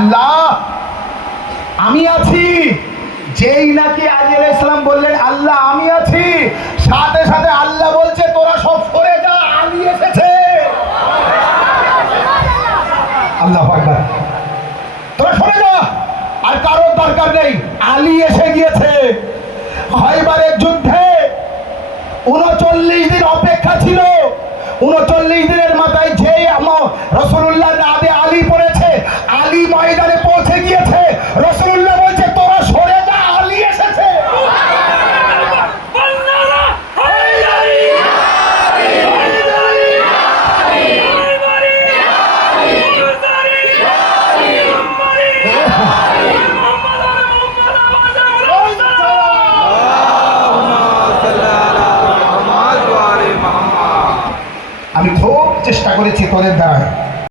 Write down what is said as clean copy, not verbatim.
আল্লাহ আমি আছি। যেই নাকি আলী আলাইহিস সালাম বললেন আল্লাহ আমি আছি, সাথে সাথে আল্লাহ বলছে তোরা সব সরে যা, আলী এসেছে। আল্লাহু আকবার। তোরা সরে যা, আর কারোর দরকার নেই, আলী এসে গিয়েছে। খায়বারের যুদ্ধে 39 দিন অপেক্ষা ছিল। 39 দিনের মাথায় যেই রাসূলুল্লাহ নাদে আলী পড়েছে, আলী ময়দানে পৌঁছে গিয়েছে। রাসূলুল্লাহ বলছে তোরা সরে যা, আলী এসেছে। আমি খুব চেষ্টা করেছি তোদের দ্বারা